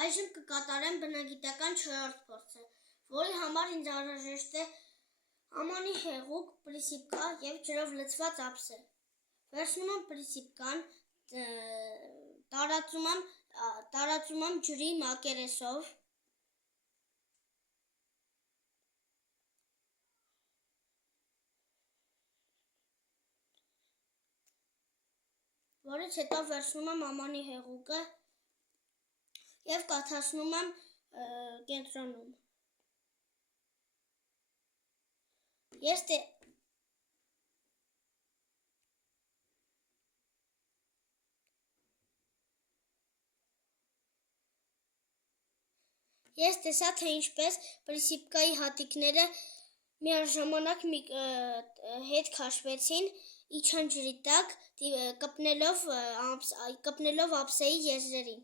Այժմ կկատարեմ բնագիտական 4-րդ փորձը, որի համար ինձ անհրաժեշտ է ամանի հեղուկ, պրիսիպկա և ջրով լցված ափսե։ Վերցնում եմ պրիսիպկան, տարածում եմ ջրի մակերեսով, որից հետո վերցնում եմ ամանի հեղուկը և կաթացնում եմ կենտրոնում։ Ես տեսա, թե ինչպես պրիսիպկայի հատիկները միաժամանակ հետ քաշվեցին, իջան ջրի տակ, կպնելով ափսեի եզրերին։